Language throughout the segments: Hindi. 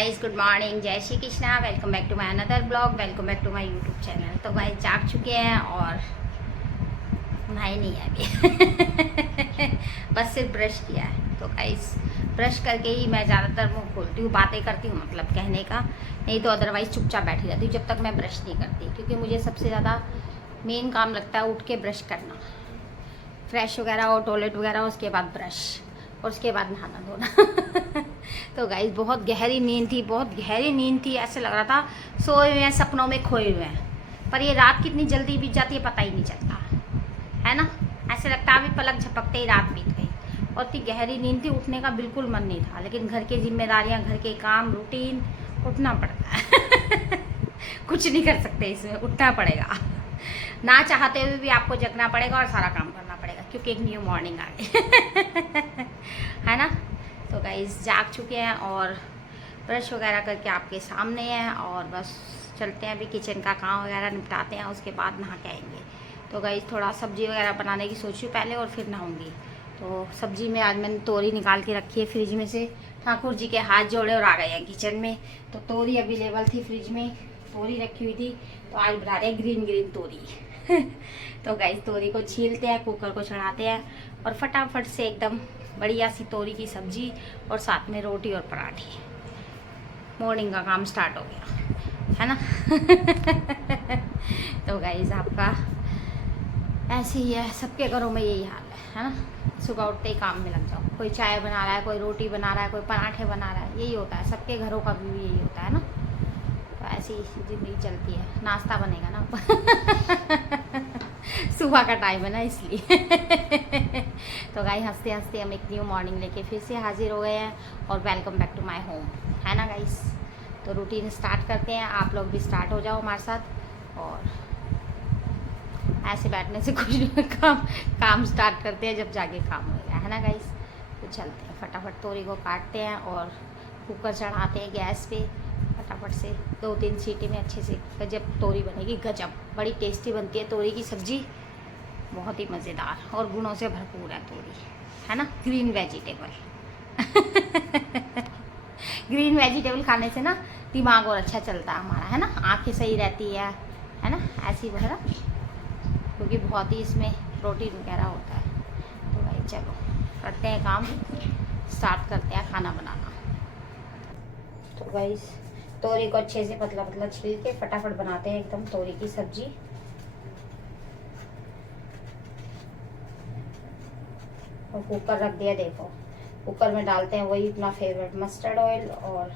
गाइस गुड मॉर्निंग, जय Shri Krishna. Welcome back to my another blog, welcome back to my YouTube channel. तो भाई जाग चुके हैं और नहाए नहीं है अभी बस सिर्फ ब्रश किया है। तो गाइस ब्रश करके ही मैं ज़्यादातर मुँह खोलती हूँ, बातें करती हूँ, मतलब कहने का। नहीं तो अदरवाइज़ चुपचाप बैठी रहती हूँ जब तक मैं ब्रश नहीं करती, क्योंकि मुझे सबसे ज़्यादा मेन काम लगता है उठ के ब्रश करना, फ्रेश वगैरह और टॉयलेट वगैरह, उसके बाद ब्रश और उसके बाद नहाना धोना तो गाइस बहुत गहरी नींद थी, बहुत गहरी नींद थी। ऐसे लग रहा था सोए हुए हैं, सपनों में खोए हुए हैं। पर ये रात कितनी जल्दी बीत जाती है पता ही नहीं चलता है ना। ऐसे लगता है अभी पलक झपकते ही रात बीत गई। और इतनी गहरी नींद थी, उठने का बिल्कुल मन नहीं था, लेकिन घर की जिम्मेदारियां, घर के काम, रूटीन, उठना पड़ता है कुछ नहीं कर सकते, इसमें उठना पड़ेगा। ना चाहते हुए भी आपको जगना पड़ेगा और सारा काम करना पड़ेगा, क्योंकि एक न्यू मॉर्निंग आ गई है ना। तो गाइस जाग चुके हैं और ब्रश वगैरह करके आपके सामने हैं, और बस चलते हैं अभी किचन का काम वगैरह निपटाते हैं, उसके बाद नहा के आएंगे। तो गाइस थोड़ा सब्जी वगैरह बनाने की सोची पहले और फिर नहाऊंगी। तो सब्जी में आज मैंने तोरी निकाल के रखी है फ्रिज में से। ठाकुर जी के हाथ जोड़े और आ गए हैं किचन में। तो तोरी अवेलेबल थी फ्रिज में, तोरी रखी हुई थी, तो आज बना रहे ग्रीन ग्रीन तोरी तो गाइस तोरी को छीलते हैं, कुकर को चढ़ाते हैं और फटाफट से एकदम बढ़िया सी तोरी की सब्जी और साथ में रोटी और पराठे। मॉर्निंग का काम स्टार्ट हो गया है ना तो गाइस आपका ऐसे ही है, सबके घरों में यही हाल है ना। सुबह उठते ही काम में लग जाओ, कोई चाय बना रहा है, कोई रोटी बना रहा है, कोई पराठे बना रहा है, यही होता है सबके घरों का व्यू, यही होता है ना। तो ऐसी ज़िंदगी चलती है। नाश्ता बनेगा ना सुबह का टाइम है ना, इसलिए तो गाइस हंसते हंसते हम एक न्यू मॉर्निंग लेके फिर से हाजिर हो गए हैं, और welcome back to my home, है ना गाइस। तो रूटीन स्टार्ट करते हैं, आप लोग भी स्टार्ट हो जाओ हमारे साथ। और ऐसे बैठने से कुछ नहीं, काम स्टार्ट करते हैं जब जाके काम होगा, है ना गाइस। तो चलते हैं, फटाफट तोरी को काटते हैं और कुकर चढ़ाते हैं गैस पे। फटाफट से 2-3 सीटी में अच्छे से गजब तोरी बनेगी, गजब बड़ी टेस्टी बनती है तोरी की सब्जी, बहुत ही मज़ेदार और गुणों से भरपूर है तोरी, है ना। ग्रीन वेजिटेबल ग्रीन वेजिटेबल खाने से ना दिमाग और अच्छा चलता है हमारा, है ना। आँखें सही रहती है ना, ऐसी वगैरह, क्योंकि बहुत ही इसमें प्रोटीन वगैरह होता है। तो भाई चलो करते हैं काम, स्टार्ट करते हैं खाना बनाना। तो भाई तोरी को अच्छे से पतला पतला छील के फटाफट बनाते हैं एकदम तोरी की सब्जी। और कुकर रख दिया, देखो कुकर में डालते हैं वही अपना फेवरेट मस्टर्ड ऑयल और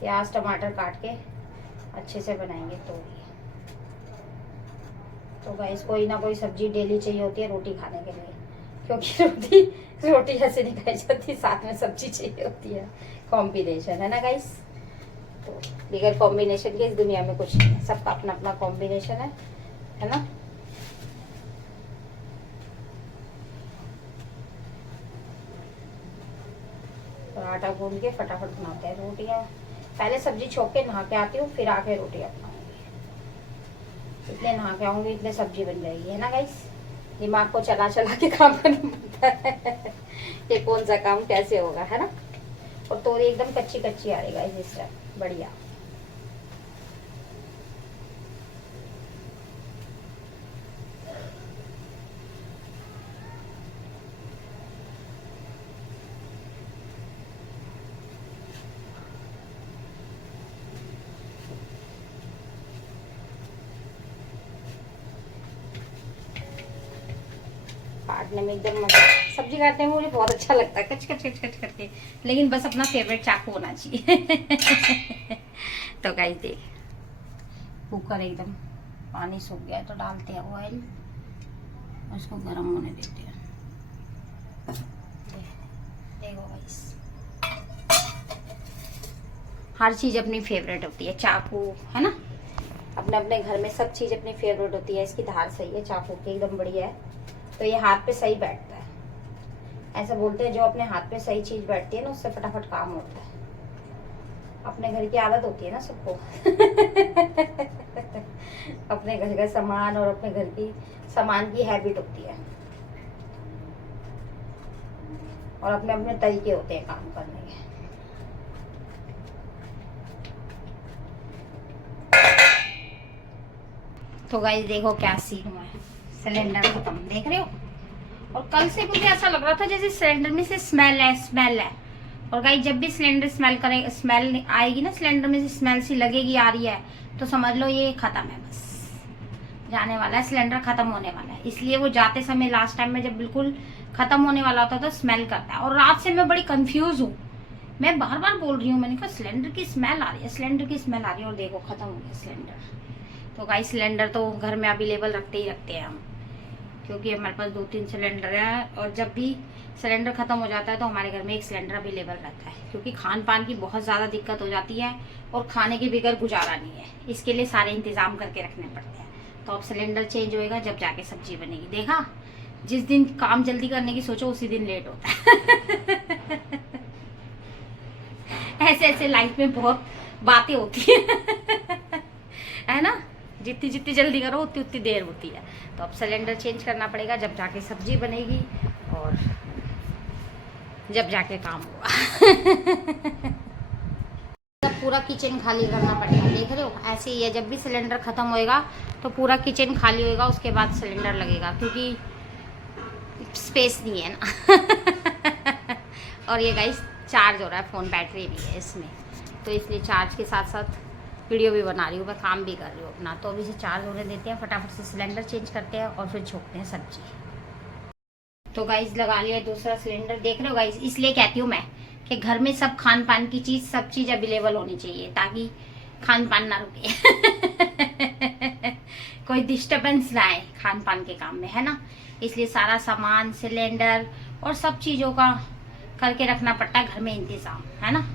प्याज टमाटर काट के अच्छे से बनाएंगे तोरी। तो गाइस कोई ना कोई सब्जी डेली चाहिए होती है रोटी खाने के लिए, क्योंकि रोटी ऐसे नहीं खाई जाती, साथ में सब्जी चाहिए होती है। कॉम्बिनेशन है ना गाइस। तो बिगर कॉम्बिनेशन के इस दुनिया में कुछ नहीं है, सबका अपना अपना कॉम्बिनेशन है ना। पराठा गूंद के फटाफट बनाते हैं रोटियां। पहले सब्जी छोक के नहा के आती हूँ, फिर आके रोटियां बनाऊंगी। इतने नहा के आऊंगी इतने सब्जी बन जाएगी, है ना गाइस। दिमाग को चला चला के काम करना पड़ता है ये कौन सा काम कैसे होगा, है ना। और तोरी एकदम कच्ची कच्ची आ रही गाइस इस टाइम, बढ़िया। काटने में एकदम मजा, सब्जी काटने में मुझे बहुत अच्छा लगता है, कच कच कच कच करके, लेकिन बस अपना फेवरेट चाकू होना चाहिए तो गाइस देख कुकर एकदम पानी सूख गया है, तो डालते हैं ऑयल, उसको गर्म होने देते हैं। देखो गाइस हर चीज़ अपनी फेवरेट होती है, चाकू है ना, अपने अपने घर में सब चीज़ अपनी फेवरेट होती है। इसकी धार सही है चाकू की, एकदम बढ़िया है, तो ये हाथ पे सही बैठता है। ऐसा बोलते हैं जो अपने हाथ पे सही चीज बैठती है ना, उससे फटाफट काम होता है। अपने घर की आदत होती है ना सबको अपने घर का सामान और अपने घर की सामान की हैबिट होती है, और अपने अपने तरीके होते हैं काम करने के। तो गाइस देखो क्या सीन हुआ है, सिलेंडर खत्म, देख रहे हो। और कल से मुझे ऐसा लग रहा था जैसे सिलेंडर में से स्मेल है। और गाइस जब भी सिलेंडर स्मेल आएगी ना, सिलेंडर में से स्मेल सी लगेगी आ रही है, तो समझ लो ये खत्म है, बस जाने वाला है, सिलेंडर खत्म होने वाला है। इसलिए वो जाते समय लास्ट टाइम में जब बिल्कुल खत्म होने वाला होता तो स्मेल करता है। और रात से मैं बड़ी कंफ्यूज हूँ, मैं बार बार बोल रही हूँ, मैंने कहा सिलेंडर की स्मेल आ रही है, सिलेंडर की स्मेल आ रही है, और देखो खत्म हो गया सिलेंडर। तो गाइस सिलेंडर तो घर में अवेलेबल रखते ही रखते हैं हम, क्योंकि हमारे पास 2-3 सिलेंडर हैं, और जब भी सिलेंडर खत्म हो जाता है तो हमारे घर में एक सिलेंडर अवेलेबल रहता है, क्योंकि खान पान की बहुत ज़्यादा दिक्कत हो जाती है और खाने के बगैर गुजारा नहीं है, इसके लिए सारे इंतजाम करके रखने पड़ते हैं। तो अब सिलेंडर चेंज होएगा जब जाके सब्जी बनेगी। देखा, जिस दिन काम जल्दी करने की सोचो उसी दिन लेट होता है। ऐसे ऐसे लाइफ में बहुत बातें होती है ना, जितनी जितनी जल्दी करो उतनी उतनी देर होती है। तो अब सिलेंडर चेंज करना पड़ेगा जब जाके सब्जी बनेगी और जब जाके काम होगा। तब पूरा किचन खाली करना पड़ेगा, देख रहे हो, ऐसे ही है। जब भी सिलेंडर खत्म होएगा तो पूरा किचन खाली होएगा, उसके बाद सिलेंडर लगेगा, क्योंकि स्पेस नहीं है ना। और ये गाइस चार्ज हो रहा है फ़ोन, बैटरी भी है इसमें, तो इसलिए चार्ज के साथ साथ वीडियो भी बना रही हूँ, मैं काम भी कर रही हूँ अपना। तो अभी से चार्ज होने देते हैं, फटाफट से सिलेंडर चेंज करते हैं और फिर छोड़ते हैं सब्जी। तो गाइस लगा लिया दूसरा सिलेंडर, देख रहे हो गाइस, इसलिए कहती हूँ मैं कि घर में सब खान पान की चीज़, सब चीज़ अवेलेबल होनी चाहिए, ताकि खान पान ना रुके। कोई डिस्टर्बेंस ना आए खान पान के काम में, है ना। इसलिए सारा सामान, सिलेंडर और सब चीज़ों का करके रखना पड़ता है घर में इंतज़ाम, है ना।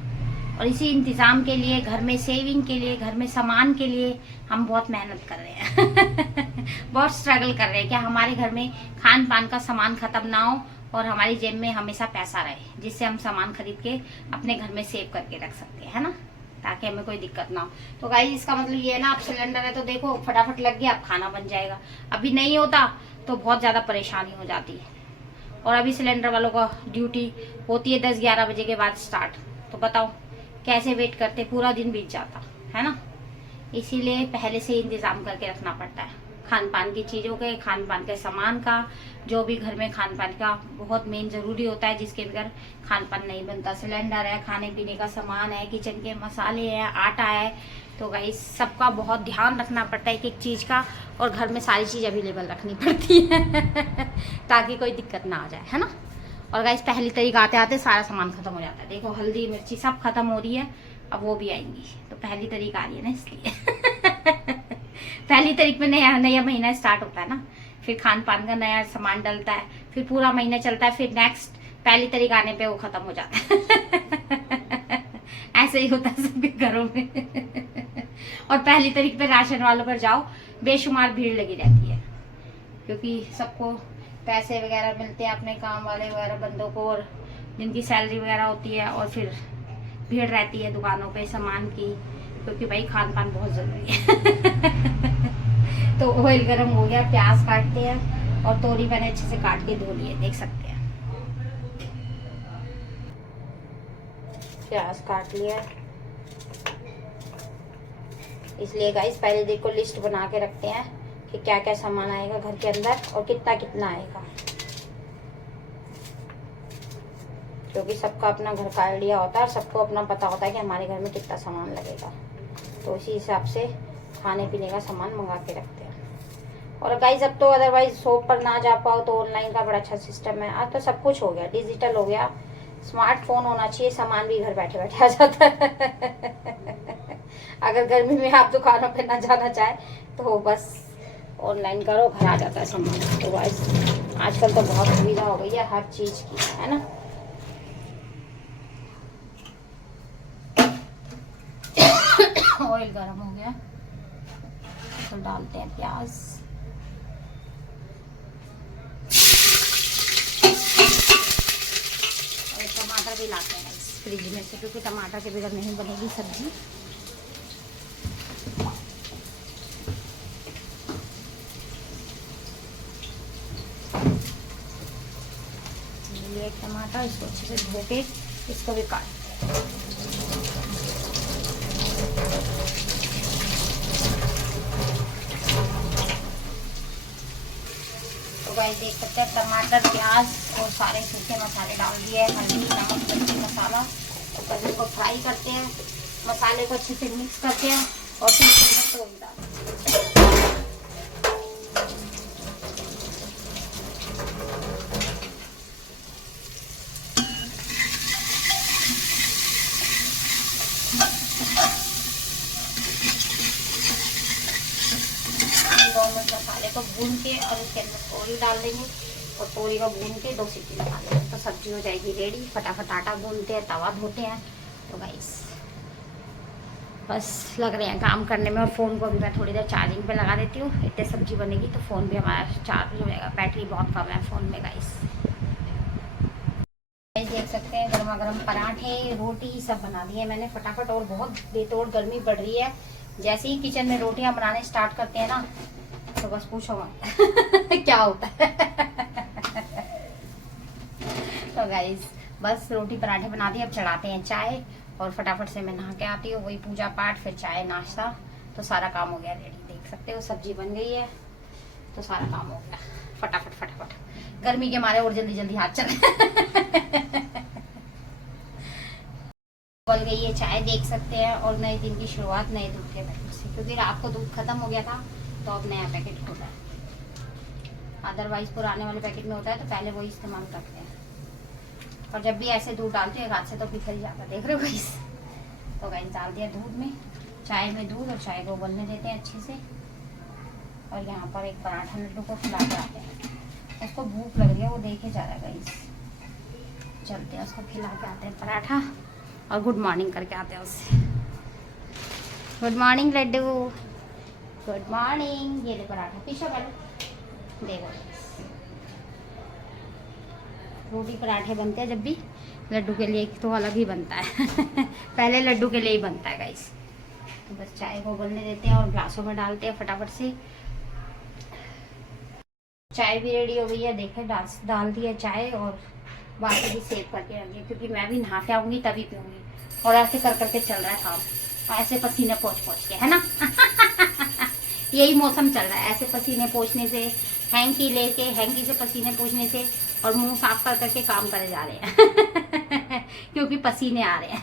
और इसी इंतज़ाम के लिए, घर में सेविंग के लिए, घर में सामान के लिए हम बहुत मेहनत कर रहे हैं। बहुत स्ट्रगल कर रहे हैं कि हमारे घर में खान पान का सामान ख़त्म ना हो और हमारी जेब में हमेशा पैसा रहे, जिससे हम सामान खरीद के अपने घर में सेव करके रख सकते हैं, है ना, ताकि हमें कोई दिक्कत ना हो। तो गाइस इसका मतलब ये है ना, अब सिलेंडर है तो देखो फटाफट लग गया, अब खाना बन जाएगा। अभी नहीं होता तो बहुत ज़्यादा परेशानी हो जाती है। और अभी सिलेंडर वालों का ड्यूटी होती है 10-11 बजे के बाद स्टार्ट, तो बताओ कैसे वेट करते, पूरा दिन बीत जाता है ना। इसीलिए पहले से इंतज़ाम करके रखना पड़ता है खान पान की चीज़ों के, खान पान के सामान का, जो भी घर में खान पान का बहुत मेन ज़रूरी होता है, जिसके बगैर खान पान नहीं बनता। सिलेंडर है, खाने पीने का सामान है, किचन के मसाले हैं, आटा है, तो गाइस सबका बहुत ध्यान रखना पड़ता है एक एक चीज़ का, और घर में सारी चीज़ अवेलेबल रखनी पड़ती है ताकि कोई दिक्कत ना आ जाए, है ना। और गाइस पहली तारीख आते आते सारा सामान खत्म हो जाता है, देखो हल्दी मिर्ची सब खत्म हो रही है, अब वो भी आएंगी, तो पहली तारीख आ रही है ना, इसलिए। पहली तारीख में नया नया महीना स्टार्ट होता है ना, फिर खान पान का नया सामान डलता है, फिर पूरा महीना चलता है, फिर नेक्स्ट पहली तारीख आने पे वो खत्म हो जाता है। ऐसे ही होता है सबके घरों में। और पहली तारीख पे राशन वालों पर जाओ, बेशुमार भीड़ लगी रहती है, क्योंकि सबको पैसे वगैरह मिलते हैं अपने काम वाले वगैरह बंदों को, और जिनकी सैलरी वगैरह होती है, और फिर भीड़ रहती है दुकानों पे सामान की, क्योंकि भाई खान पान बहुत ज़रूरी है। तो ऑयल गर्म हो गया, प्याज काटते हैं, और तोरी मैंने अच्छे से काट के धो लिए, देख सकते हैं, प्याज काट लिया। इसलिए गाइस पहले देखो लिस्ट बना के रखते हैं कि क्या क्या सामान आएगा घर के अंदर और कितना कितना आएगा, क्योंकि सबका अपना घर का आइडिया होता है और सबको अपना पता होता है कि हमारे घर में कितना सामान लगेगा। तो उसी हिसाब से खाने पीने का सामान मंगा के रखते हैं। और गाइस अब तो अदरवाइज शॉप पर ना जा पाओ तो ऑनलाइन का बड़ा अच्छा सिस्टम है, आज तो सब कुछ हो गया, डिजिटल हो गया, स्मार्टफोन होना चाहिए, सामान भी घर बैठे बैठे आ जाता है। अगर गर्मी में आप दुकानों पे ना जाना चाहे तो बस ऑनलाइन करो, घर आ जाता है सामान। तो गाइस आजकल तो बहुत सुविधा हो गई है हर चीज़ की, है ना। ऑयल गर्म हो गया तो डालते हैं प्याज, और टमाटर भी लाते हैं फ्रिज में से, क्योंकि टमाटर के बगैर नहीं बनेगी सब्जी। एक टमाटर, इसको अच्छे से धो के इसको भी काट, गाइस देख सकते हैं टमाटर, प्याज और सारे सूखे मसाले डाल दिए, हल्दी, नमक, मिर्ची मसाला। तो पहले इसको फ्राई करते हैं, मसाले को अच्छे से मिक्स करते हैं और फिर इसके अंदर तोरी डालते हैं। मसाले को भून के और इसके अंदर तोरी डाल देंगे और तोरी को भून के 2 सीटी लगा देंगे तो सब्जी हो जाएगी रेडी। फटाफट आटा भूनते हैं, तवा धोते हैं। तो गाइस बस लग रहे हैं काम करने में। और फ़ोन को भी मैं थोड़ी देर चार्जिंग पे लगा देती हूँ, इतने सब्जी बनेगी तो फ़ोन भी हमारा चार्ज हो जाएगा। बैटरी बहुत कम है फ़ोन में गाइस। देख सकते हैं गर्मा गर्म पराठे, रोटी सब बना दिए मैंने फटाफट। और बहुत बेतोड़ गर्मी पड़ रही है। जैसे ही किचन में रोटियां बनाने स्टार्ट करते हैं ना तो बस पूछो मत क्या होता है। तो गाइस बस रोटी पराठे बना दिए, अब चढ़ाते हैं चाय और फटाफट से मैं नहा के आती हूँ। वही पूजा पाठ, फिर चाय नाश्ता, तो सारा काम हो गया रेडी। देख सकते हो सब्जी बन गई है तो सारा काम हो गया फटाफट फटाफट। गर्मी के मारे और जल्दी जल्दी हाथ चले। बोल गई है चाय देख सकते हैं। और नए दिन की शुरुआत नए दूध के पैकेट से, क्योंकि रात को दूध खत्म हो गया था तो अब नया पैकेट खुला है। अदरवाइज पुराने वाले पैकेट में होता है तो पहले वही इस्तेमाल करते हैं। और जब भी ऐसे दूध डालते हैं हाथ से तो बिखर जाता, देख रहे हो गाइस। तो गाइस डाल दिया दूध में, चाय में दूध, और चाय को उबलने देते हैं अच्छे से। और यहाँ पर एक पराठा लड्डू को खिला के आते हैं। उसको भूख लग रही है, वो देखे जा रहा है गाइस। चलते हैं उसको खिला के आते हैं पराठा और गुड मॉर्निंग करके आते हैं उससे। Good morning Laddu, good morning. ये ले पराठा, पीछे पहले देखो। रोटी पराठे बनते हैं जब भी लड्डू के लिए तो अलग ही बनता है। पहले लड्डू के लिए ही बनता है गाइस। तो बस चाय को उबलने देते हैं और ग्लासों में डालते हैं फटाफट से। चाय भी रेडी हो गई है, देखें डाल दिया चाय। और बाकी भी सेव करके रखिए, क्योंकि मैं भी नहा के आऊँगी तभी पीऊँगी। और ऐसे कर करके चल रहा है काम, ऐसे पसीने पोंछ के, है ना। यही मौसम चल रहा है, ऐसे पसीने पोंछने से, हैंकी से पसीने पोंछने से और मुंह साफ कर करके काम करे जा रहे हैं। क्योंकि पसीने आ रहे हैं।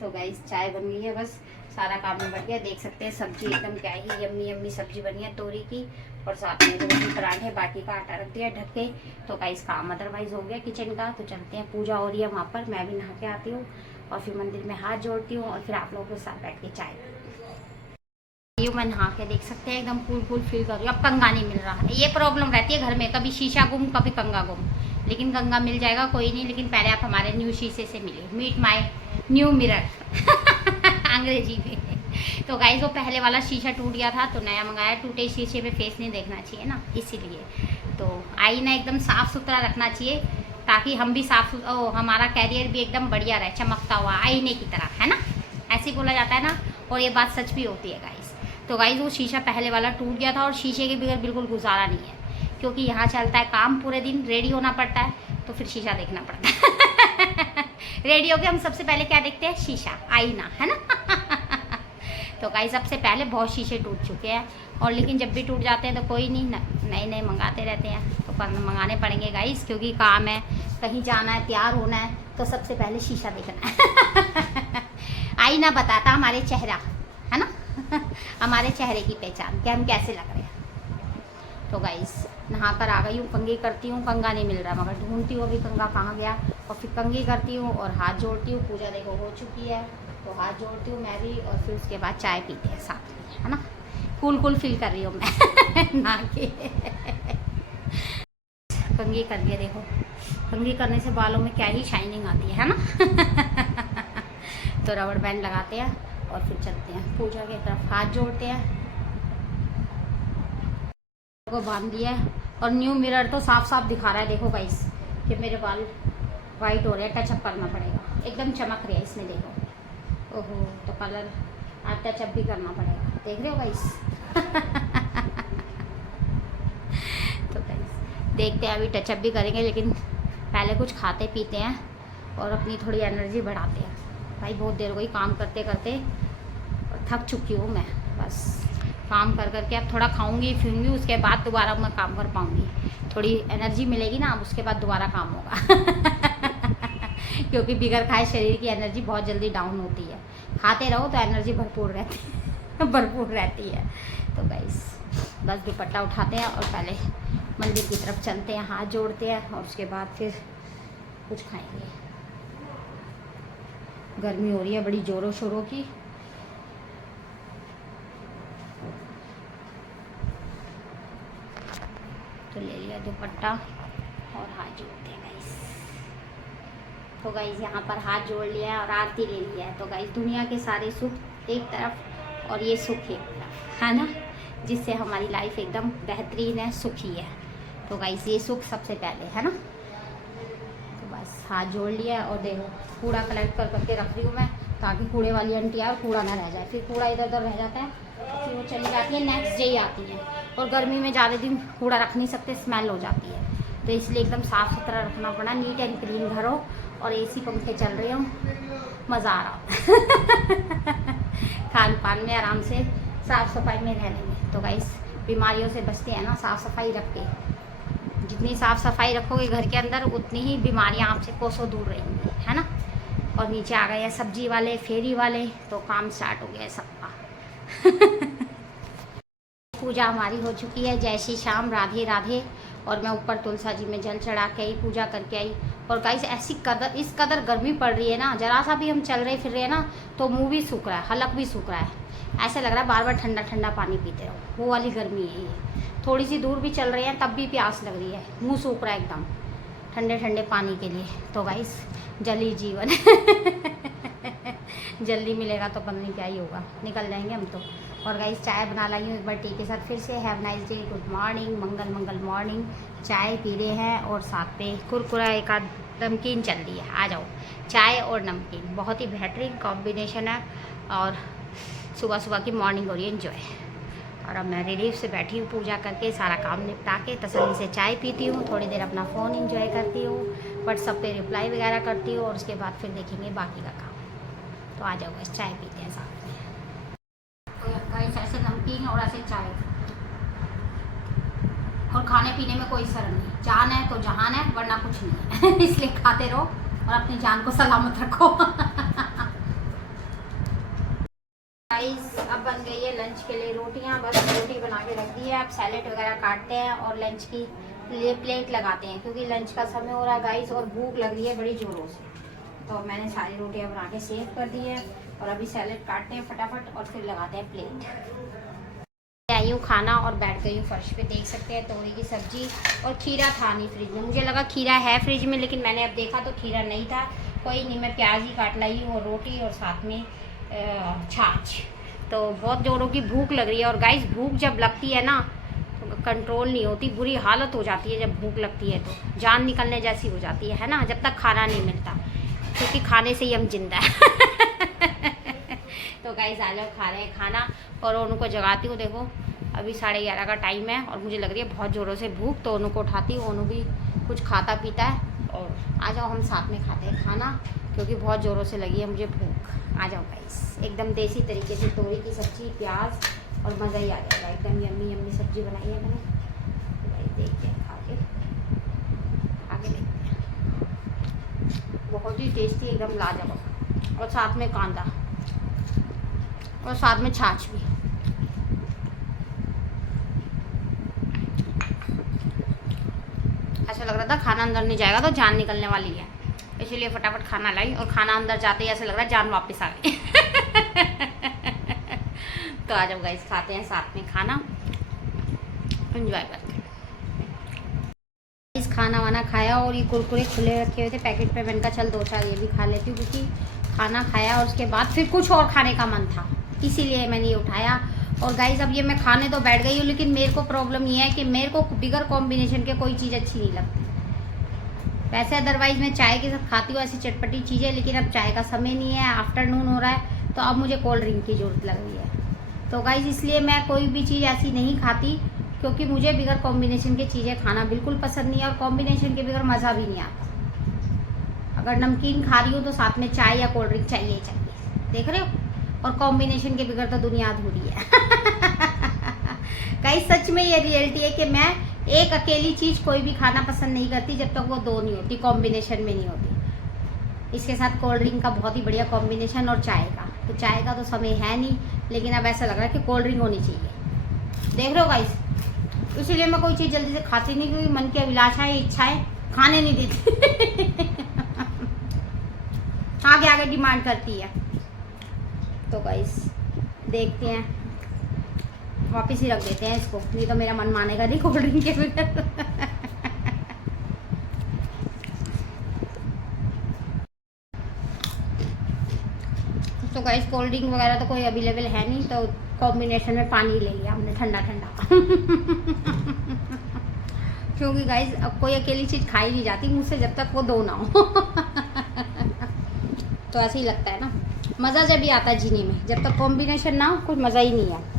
तो गाइस चाय बन गई है, बस सारा काम में बढ़ गया। देख सकते हैं सब्जी एकदम क्या ही यम्मी यम्मी सब्जी बनी है तोरी की। और साथ में रोटी पराठे, बाकी का आटा रख दिया ढक के। तो गाइस काम अदरवाइज हो गया किचन का। तो चलते हैं, पूजा हो रही है वहाँ पर, मैं भी नहा के आती हूँ और फिर मंदिर में हाथ जोड़ती हूँ और फिर आप लोगों के साथ बैठ के चाय। मैं नहा के देख सकते हैं एकदम कूल फील कर रही हूँ। अब कंगा नहीं मिल रहा, ये प्रॉब्लम रहती है घर में, कभी शीशा गुम कभी कंगा गुम। लेकिन कंगा मिल जाएगा, कोई नहीं। लेकिन पहले आप हमारे न्यू शीशे से मिलिए, मीट माई न्यू मिरर अंग्रेजी में। तो गाइस वो पहले वाला शीशा टूट गया था तो नया मंगाया। टूटे शीशे पे फेस नहीं देखना चाहिए ना, इसीलिए। तो आईना एकदम साफ सुथरा रखना चाहिए ताकि हम भी हमारा कैरियर भी एकदम बढ़िया रहे, चमकता हुआ आईने की तरह, है ना। ऐसे बोला जाता है ना, और ये बात सच भी होती है गाइस। तो गाइस वो शीशा पहले वाला टूट गया था और शीशे के बगैर बिल्कुल गुजारा नहीं है, क्योंकि यहाँ चलता है काम, पूरे दिन रेडी होना पड़ता है तो फिर शीशा देखना पड़ता है। रेडी होके हम सबसे पहले क्या देखते हैं? शीशा, आईना, है ना। तो गाइस सबसे पहले बहुत शीशे टूट चुके हैं। और लेकिन जब भी टूट जाते हैं तो कोई नहीं, नए नए मंगाते रहते हैं। तो मंगाने पड़ेंगे गाइस, क्योंकि काम है, कहीं जाना है, तैयार होना है, तो सबसे पहले शीशा देखना है। आईना बताता हमारे चेहरा, है ना। हमारे चेहरे की पहचान कि हम कैसे लग रहे हैं। तो गाइस नहा कर आ गई हूँ, कंघी करती हूँ, कंघा नहीं मिल रहा, मगर ढूंढती हूँ अभी कंघा कहाँ गया। और फिर कंघी करती हूँ और हाथ जोड़ती हूँ। पूजा देखो हो चुकी है, तो हाथ जोड़ती हूँ मैं भी। और फिर उसके बाद चाय पीते हैं साथ में, है ना। कूल फील कर रही हूँ मैं नहा के। कंघी कर दिया, देखो कंघी करने से बालों में क्या ही शाइनिंग आती है ना। तो रबड़ बैंड लगाते हैं और फिर चलते हैं पूजा की तरफ, हाथ जोड़ते हैं, को बांध दिया है। और न्यू मिरर तो साफ साफ दिखा रहा है, देखो गाइस कि मेरे बाल वाइट हो रहे हैं, टचअप करना पड़ेगा, एकदम चमक रही है इसमें, देखो। ओहो, तो कलर आज टचअप भी करना पड़ेगा, देख रहे हो गाइस। तो गाइस देखते हैं, अभी टचअप भी करेंगे, लेकिन पहले कुछ खाते पीते हैं और अपनी थोड़ी एनर्जी बढ़ाते हैं। भाई बहुत देर हो गई काम करते करते और थक चुकी हूँ मैं, बस काम कर करके अब थोड़ा खाऊंगी पीऊँगी, उसके बाद दोबारा मैं काम कर पाऊँगी। थोड़ी एनर्जी मिलेगी ना, अब उसके बाद दोबारा काम होगा क्योंकि बिगर खाए शरीर की एनर्जी बहुत जल्दी डाउन होती है। खाते रहो तो एनर्जी भरपूर रहती है भरपूर रहती है। तो गाइस बस दुपट्टा उठाते हैं और पहले मंदिर की तरफ चलते हैं, हाथ जोड़ते हैं और उसके बाद फिर कुछ खाएंगे। गर्मी हो रही है बड़ी ज़ोरों शोरों की। तो ले लिया दुपट्टा और हाथ जोड़ते हैं गाइस। तो गाइस यहाँ पर हाथ जोड़ लिया है और आरती ले लिया है। तो गाइस दुनिया के सारे सुख एक तरफ और ये सुख एक तरफ, है ना, जिससे हमारी लाइफ एकदम बेहतरीन है, सुखी है। तो गाइस ये सुख सबसे पहले, है ना। तो बस हाथ जोड़ लिया और देखो कूड़ा कलेक्ट कर करके रख रही हूँ मैं, ताकि कूड़े वाली आंटी आए और कूड़ा ना रह जाए। फिर कूड़ा इधर उधर रह जाता है, फिर वो चली जाती है, नेक्स्ट डे ही आती है। और गर्मी में ज़्यादा दिन कूड़ा रख नहीं सकते, स्मेल हो जाती है। तो इसलिए एकदम साफ़ सुथरा रखना पड़ा, नीट एंड क्लीन घर हो। और एसी पंखे चल रहे हो, मज़ा आ रहा खान पान में आराम से साफ़ सफाई में रहने में। तो गाइस बीमारियों से बचते हैं ना साफ़ सफाई रख के। जितनी साफ़ सफाई रखोगे घर के अंदर, उतनी ही बीमारियां आपसे कोसों दूर रहेंगी, है ना। और नीचे आ गए हैं सब्जी वाले, फेरी वाले, तो काम स्टार्ट हो गया है सबका पूजा हमारी हो चुकी है। जय श्री श्याम, राधे राधे। और मैं ऊपर तुलसा जी में जल चढ़ा के आई, पूजा करके आई। और गाइस इस कदर गर्मी पड़ रही है ना, जरा सा भी हम चल रहे फिर रहे हैं ना तो मुंह भी सूख रहा है, हलक भी सूख रहा है। ऐसे लग रहा है बार बार ठंडा ठंडा पानी पीते रहो, वो वाली गर्मी है ये। थोड़ी सी दूर भी चल रहे हैं तब भी प्यास लग रही है, मुँह सूख रहा है एकदम ठंडे ठंडे पानी के लिए। तो गाइस जल ही जीवन जल्दी मिलेगा तो पता नहीं क्या ही होगा, निकल जाएंगे हम तो। और गाइस चाय बना लाई हूँ एक बार टी के साथ फिर से। Have nice day, good morning, Mangal Mangal morning. चाय पी रहे हैं और साथ में कुरकुरा एक आध नमकीन चल रही है। आ जाओ, चाय और नमकीन बहुत ही बेहतरीन कॉम्बिनेशन है। और सुबह सुबह की मॉर्निंग हो रही है एंजॉय। और अब मैं रिलीफ से बैठी हूँ पूजा करके, सारा काम निपटा के तसल्ली से चाय पीती हूँ, थोड़ी देर अपना फ़ोन एंजॉय करती हूँ, व्हाट्सएप पे रिप्लाई वगैरह करती हूँ और उसके बाद फिर देखेंगे बाकी का काम। तो आ जाओ बस चाय पीते हैं साथ में। तो गाइस ऐसे नमकीन और ऐसे चाय, और खाने पीने में कोई शर्म नहीं, जान है तो जहान है, वरना कुछ नहीं है इसलिए खाते रहो और अपनी जान को सलामत रखो गाइस अब बन गई है लंच के लिए रोटियां, बस रोटी बना के रख दी है। अब सैलेड वगैरह काटते हैं और लंच की लिए प्लेट लगाते हैं, क्योंकि लंच का समय हो रहा है गाइस और भूख लग रही है बड़ी जोरों से। तो मैंने सारी रोटियां बना के सेव कर दी है और अभी सैलेड काटते हैं फटाफट और फिर लगाते हैं प्लेट। आई हूँ खाना और बैठ गई हूँ फर्श पे, देख सकते हैं तोरी की सब्जी और खीरा था नहीं फ्रिज में। मुझे लगा खीरा है फ्रिज में, लेकिन मैंने अब देखा तो खीरा नहीं था। कोई नहीं, मैं प्याज ही काट लाई हूँ और रोटी और साथ में छाछ। तो बहुत जोरों की भूख लग रही है। और गाइस भूख जब लगती है ना तो कंट्रोल नहीं होती, बुरी हालत हो जाती है। जब भूख लगती है तो जान निकलने जैसी हो जाती है ना, जब तक खाना नहीं मिलता, क्योंकि खाने से ही हम जिंदा है तो गाइस आ जाओ, खा रहे हैं खाना और उनको जगाती हूँ। देखो अभी 11:30 का टाइम है और मुझे लग रही है बहुत ज़ोरों से भूख, तो उनको उठाती हूँ, उन्हों भी कुछ खाता पीता है। और आ जाओ हम साथ में खाते हैं खाना, क्योंकि बहुत ज़ोरों से लगी है मुझे भूख। आ जाओ गाइस, एकदम देसी तरीके से तोरी की सब्जी, प्याज और मज़ा ही आ जाएगा। एकदम यम्मी यम्मी सब्जी बनाई है मैंने। तो गाइस देखते हैं खा के देखते हैं। बहुत ही टेस्टी, एकदम लाजवाब। और साथ में कांदा और साथ में छाछ भी। ऐसा लग रहा था खाना अंदर नहीं जाएगा तो जान निकलने वाली है, इसलिए फटाफट खाना लाई और खाना अंदर जाते ही ऐसा लग रहा है जान वापस आ गई तो आ जाओ गाइस, खाते हैं साथ में खाना, एंजॉय करते हैं। इस खाना वाना खाया और ये कुरकुरे खुले रखे हुए थे पैकेट पे, मैंने कहा चल 2-4 ये भी खा लेती हूँ, क्योंकि खाना खाया और उसके बाद फिर कुछ और खाने का मन था, इसीलिए मैंने ये उठाया। और गाइस अब ये मैं खाने तो बैठ गई हूँ, लेकिन मेरे को प्रॉब्लम ये है कि मेरे को बिगर कॉम्बिनेशन के कोई चीज़ अच्छी नहीं लगती। वैसे अदरवाइज़ मैं चाय के साथ खाती हूँ ऐसी चटपटी चीज़ें, लेकिन अब चाय का समय नहीं है, आफ्टरनून हो रहा है, तो अब मुझे कोल्ड ड्रिंक की ज़रूरत लग रही है। तो गाइस इसलिए मैं कोई भी चीज़ ऐसी नहीं खाती, क्योंकि मुझे बिगर कॉम्बिनेशन की चीज़ें खाना बिल्कुल पसंद नहीं है और कॉम्बिनेशन के बिगर मज़ा भी नहीं आता। अगर नमकीन खा रही हूँ तो साथ में चाय या कोल्ड ड्रिंक चाहिए चाहिए, देख रहे हो। और कॉम्बिनेशन के बिगर तो दुनिया अधूरी है गाइस सच में ये रियलिटी है कि मैं एक अकेली चीज कोई भी खाना पसंद नहीं करती जब तक वो दो नहीं होती, कॉम्बिनेशन में नहीं होती। इसके साथ कोल्ड ड्रिंक का बहुत ही बढ़िया कॉम्बिनेशन और चाय का, तो चाय का तो समय है नहीं, लेकिन अब ऐसा लग रहा है कि कोल्ड ड्रिंक होनी चाहिए। देख रहे हो गाइस, इसीलिए मैं कोई चीज़ जल्दी से खाती नहीं, क्योंकि मन की अभिलाषाएं, इच्छाएं खाने नहीं देती। आगे आगे डिमांड करती है। तो गाइस देखते हैं, वापस ही रख देते हैं इसको, नहीं तो मेरा मन मानेगा नहीं कोल्ड ड्रिंक के बगैर। तो गाइस कोल्ड ड्रिंक वगैरह तो कोई अवेलेबल है नहीं, तो कॉम्बिनेशन में पानी ले लिया हमने ठंडा ठंडा। क्योंकि गाइस अब कोई अकेली चीज़ खाई नहीं जाती मुझसे जब तक वो दो ना हो। तो ऐसे ही लगता है ना, मज़ा जब भी आता है जीने में, जब तक कॉम्बिनेशन ना हो कुछ मज़ा ही नहीं है।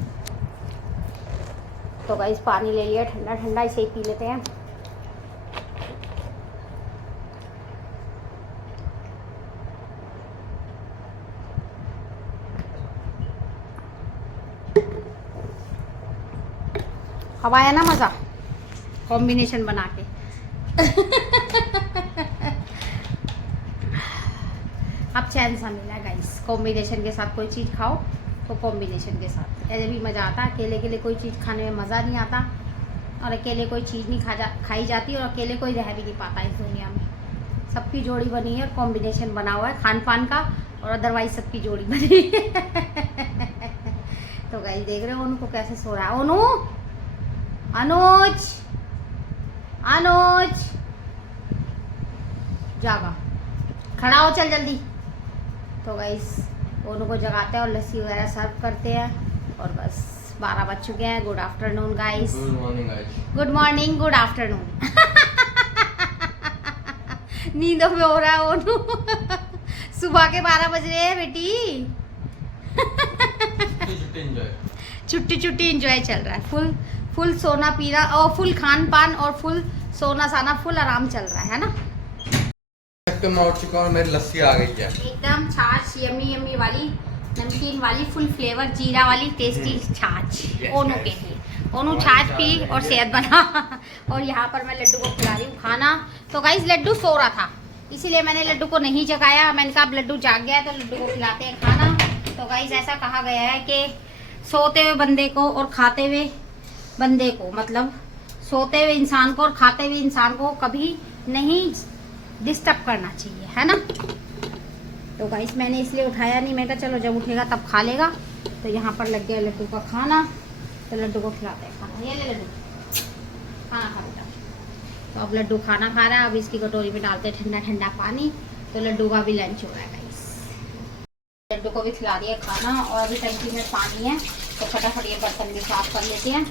तो गाइस पानी ले लिया ठंडा ठंडा, इसे ही पी लेते हैं। अब आया ना मज़ा कॉम्बिनेशन बना के। अब चैन सा मिला गाइस, कॉम्बिनेशन के साथ कोई चीज़ खाओ तो कॉम्बिनेशन के साथ ऐसे भी मज़ा आता है। अकेले अकेले कोई चीज़ खाने में मज़ा नहीं आता, और अकेले कोई चीज़ नहीं खाई जाती, और अकेले कोई रह भी नहीं पाता इस दुनिया में। सबकी जोड़ी बनी है, कॉम्बिनेशन बना हुआ है खान पान का, और अदरवाइज सबकी जोड़ी बनी है। तो गाइस देख रहे हो उनको कैसे सो रहा है। ओनू, अनुज, अनुज जागा, खड़ा हो चल जल्दी। तो गाइस ओनू को जगाते हैं और लस्सी वगैरह सर्व करते हैं, और बस 12 बज चुके हैं। Good afternoon guys. Good morning guys. Good morning, good afternoon. नींदों में हो रहा है ओनू। सुबह के 12 बज रहे हैं बेटी। छुट्टी छुट्टी एंजॉय चल रहा है, फुल सोना पीना और फुल खान पान और फुल सोना साना, फुल आराम चल रहा है ना। मैं उठ चुका हूँ, मेरी लस्सी आ गई है एकदम छाछ, यम्मी यम्मी वाली, नमकीन वाली, फुल फ्लेवर जीरा वाली टेस्टी छाछ ओनू के लिए। ओनू छाछ पी और सेहत बना। और यहाँ पर मैं लड्डू को खिला रही हूँ खाना। तो गाइस लड्डू सो रहा था, इसीलिए मैंने लड्डू को नहीं जगाया। मैंने कहा अब लड्डू जाग गया है तो लड्डू को खिलाते हैं खाना। तो गाइस ऐसा कहा गया है कि सोते हुए बंदे को और खाते हुए बंदे को, मतलब सोते हुए इंसान को और खाते हुए इंसान को कभी नहीं डिस्टर्ब करना चाहिए, है ना। तो गाइस मैंने इसलिए उठाया नहीं, मैं कहा चलो जब उठेगा तब खा लेगा। तो यहाँ पर लग गया लड्डू का खाना, तो लड्डू को खिलाते हैं खाना। ये ले लड्डू, खाना खा बेटा। तो अब लड्डू खाना खा रहा है, अब इसकी कटोरी में डालते हैं ठंडा ठंडा पानी। तो लड्डू का भी लंच हो रहा है गाइस। लड्डू को भी खिला दिया खाना, और अभी टंकी में पानी है, तो फटाफट ये बर्तन भी साफ कर लेते हैं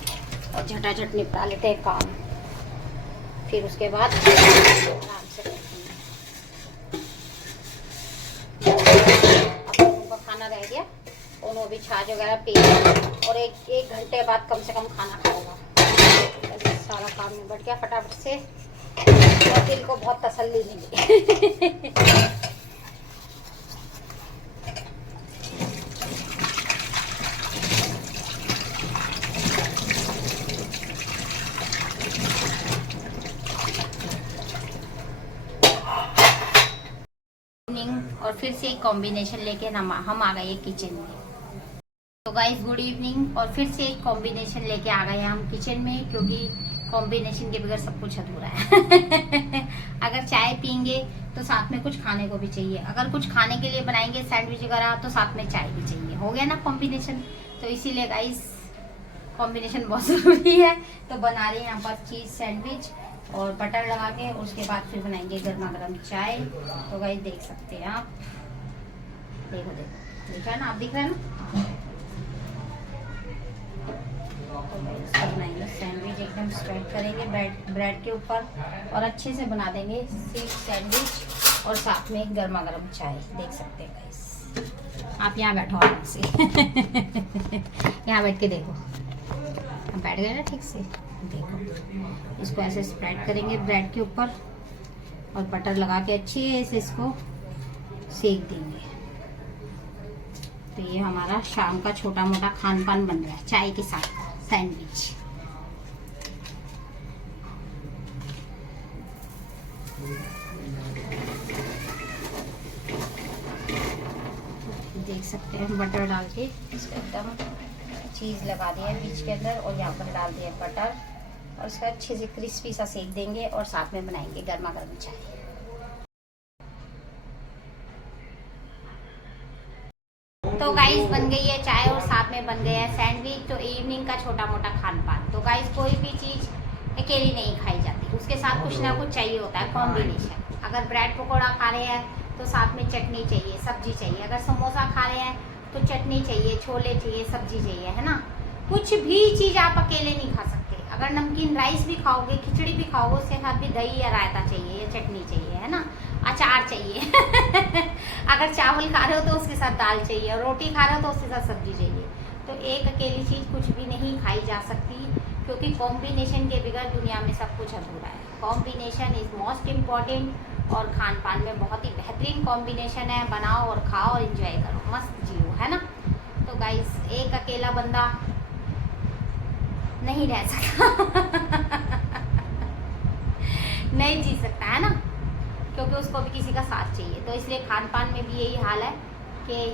और झटाझट निपटा लेते हैं काम। फिर उसके बाद आराम से उनका खाना रह गया, उन्होंने भी छाछ वगैरह पी लिया, और एक घंटे बाद कम से कम खाना खाएगा। सारा काम निपट गया फटाफट से, और दिल को बहुत तसल्ली मिली। और फिर से एक कॉम्बिनेशन लेके हम आ गए किचन में। तो गाइस गुड इवनिंग, और फिर से एक कॉम्बिनेशन लेके आ गए हम किचन में, क्योंकि कॉम्बिनेशन के बगैर सब कुछ अधूरा है। अगर चाय पीएंगे तो साथ में कुछ खाने को भी चाहिए, अगर कुछ खाने के लिए बनाएंगे सैंडविच वगैरह तो साथ में चाय भी चाहिए। हो गया ना कॉम्बिनेशन। तो इसीलिए गाइस कॉम्बिनेशन बहुत ज़रूरी है। तो बना रहे हैं यहाँ पर चीज़ सैंडविच और बटर लगा के, उसके बाद फिर बनाएंगे गर्मा गर्म चाय। तो गाइस देख सकते हैं आप, देखो देखो दिख रहा है ना, आप दिख रहे हैं ना। तो गाइस बनाएंगे सैंडविच, एकदम स्प्रेड करेंगे ब्रेड के ऊपर, और अच्छे से बना देंगे सिर्फ सैंडविच, और साथ में गर्मा गर्म चाय। देख सकते हैं गाइस, आप यहाँ बैठो आराम से। यहाँ बैठ के देखो, हम बैठ गए ना ठीक से। देखो इसको ऐसे स्प्रेड करेंगे ब्रेड के ऊपर, और बटर लगा के अच्छे से इसको सेक देंगे। तो ये हमारा शाम का छोटा मोटा खान पान बन रहा है चाय के साथ सैंडविच। देख सकते हैं बटर डाल के इसका एकदम चीज़ लगा दिया है बीच के अंदर और यहाँ पर डाल दिया बटर और इसका अच्छे से क्रिस्पी सा सेक देंगे और साथ में बनाएंगे गर्मा गर्म चाय। तो गाइस बन गई है चाय और साथ में बन गया है सैंडविच। तो इवनिंग का छोटा मोटा खान पान। तो गाइस कोई भी चीज़ अकेली नहीं खाई जाती, उसके साथ कुछ ना कुछ चाहिए होता है कॉम्बिनेशन। अगर ब्रेड पकौड़ा खा रहे हैं तो साथ में चटनी चाहिए, सब्जी चाहिए। अगर समोसा खा रहे हैं तो चटनी चाहिए, छोले चाहिए, सब्जी चाहिए, है ना। कुछ भी चीज़ आप अकेले नहीं खा सकते। अगर नमकीन राइस भी खाओगे, खिचड़ी भी खाओगे, उसके साथ भी दही या रायता चाहिए या चटनी चाहिए, है ना, अचार चाहिए। अगर चावल खा रहे हो तो उसके साथ दाल चाहिए और रोटी खा रहे हो तो उसके साथ सब्जी चाहिए। तो एक अकेली चीज़ कुछ भी नहीं खाई जा सकती, क्योंकि कॉम्बिनेशन के बगैर दुनिया में सब कुछ अधूरा है। कॉम्बिनेशन इज़ मोस्ट इम्पॉर्टेंट और खान पान में बहुत ही बेहतरीन कॉम्बिनेशन है। बनाओ और खाओ और इन्जॉय करो, मस्त जियो, है ना। तो गाइस एक अकेला बंदा नहीं रह सकता। नहीं जी सकता, है ना, क्योंकि उसको भी किसी का साथ चाहिए। तो इसलिए खान पान में भी यही हाल है कि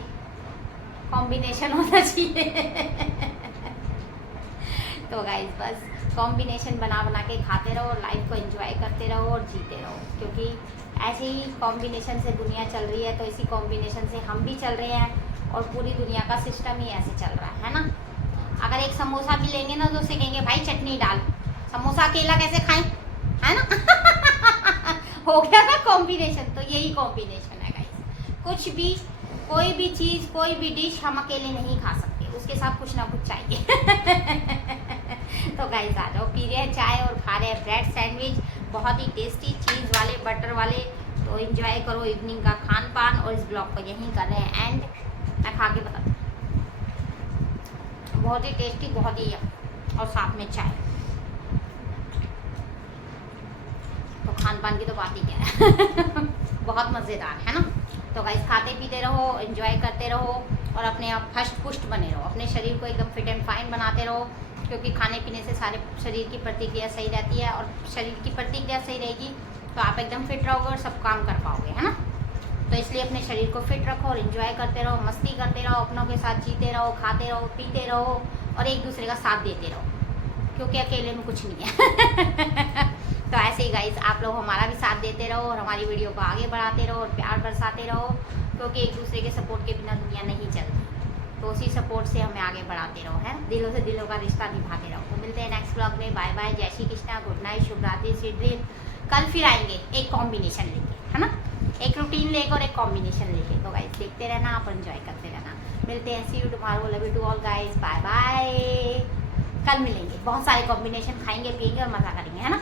कॉम्बिनेशन होना चाहिए। तो गाइस बस कॉम्बिनेशन बना बना के खाते रहो और लाइफ को एंजॉय करते रहो और जीते रहो, क्योंकि ऐसे ही कॉम्बिनेशन से दुनिया चल रही है। तो इसी कॉम्बिनेशन से हम भी चल रहे हैं और पूरी दुनिया का सिस्टम ही ऐसे चल रहा है ना। अगर एक समोसा भी लेंगे ना तो उसे कहेंगे भाई चटनी डाल, समोसा अकेला कैसे खाएं, है ना। हो गया ना कॉम्बिनेशन। तो यही कॉम्बिनेशन है गाइस। कुछ भी, कोई भी चीज़, कोई भी डिश हम अकेले नहीं खा सकते, उसके साथ कुछ ना कुछ चाहिए। तो गाइस आ जाओ, पी रहे हैं चाय और खा रहे हैं ब्रेड सैंडविच, बहुत ही टेस्टी चीज़ वाले, बटर वाले। तो एंजॉय करो इवनिंग का खान पान और इस ब्लॉग को यहीं कर रहे हैं एंड। मैं खा के बताती हूँ, बहुत ही टेस्टी, बहुत ही और साथ में चाय। तो खान पान की तो बात ही क्या है। बहुत मज़ेदार, है ना। तो गाइस खाते पीते रहो, एंजॉय करते रहो और अपने आप हष्ट पुष्ट बने रहो। अपने शरीर को एकदम फिट एंड फाइन बनाते रहो, क्योंकि खाने पीने से सारे शरीर की प्रतिक्रिया सही रहती है और शरीर की प्रतिक्रिया सही रहेगी तो आप एकदम फिट रहोगे और सब काम कर पाओगे, है ना। तो इसलिए अपने शरीर को फिट रखो और एंजॉय करते रहो, मस्ती करते रहो, अपनों के साथ जीते रहो, खाते रहो, पीते रहो और एक दूसरे का साथ देते रहो, क्योंकि अकेले में कुछ नहीं है। तो ऐसे ही गाइस आप लोग हमारा भी साथ देते रहो और हमारी वीडियो को आगे बढ़ाते रहो और प्यार बरसाते रहो, क्योंकि एक दूसरे के सपोर्ट के बिना दुनिया नहीं चलती। तो उसी सपोर्ट से हमें आगे बढ़ाते रहो, है, दिलों से दिलों का रिश्ता निभाते रहो। तो मिलते हैं नेक्स्ट ब्लॉग में। बाय बाय, जय श्री कृष्णा, गुड नाइट, शुभ रात्रि, स्वीट ड्रीम। कल फिर आएंगे एक कॉम्बिनेशन लेके, है ना, एक रूटीन लेकर और एक कॉम्बिनेशन लेके। तो गाइस देखते रहना, आप एंजॉय करते रहना। मिलते हैं, see you tomorrow, love you to all guys, bye bye. कल मिलेंगे, बहुत सारे कॉम्बिनेशन खाएंगे, पिएंगे और मज़ा करेंगे, है ना।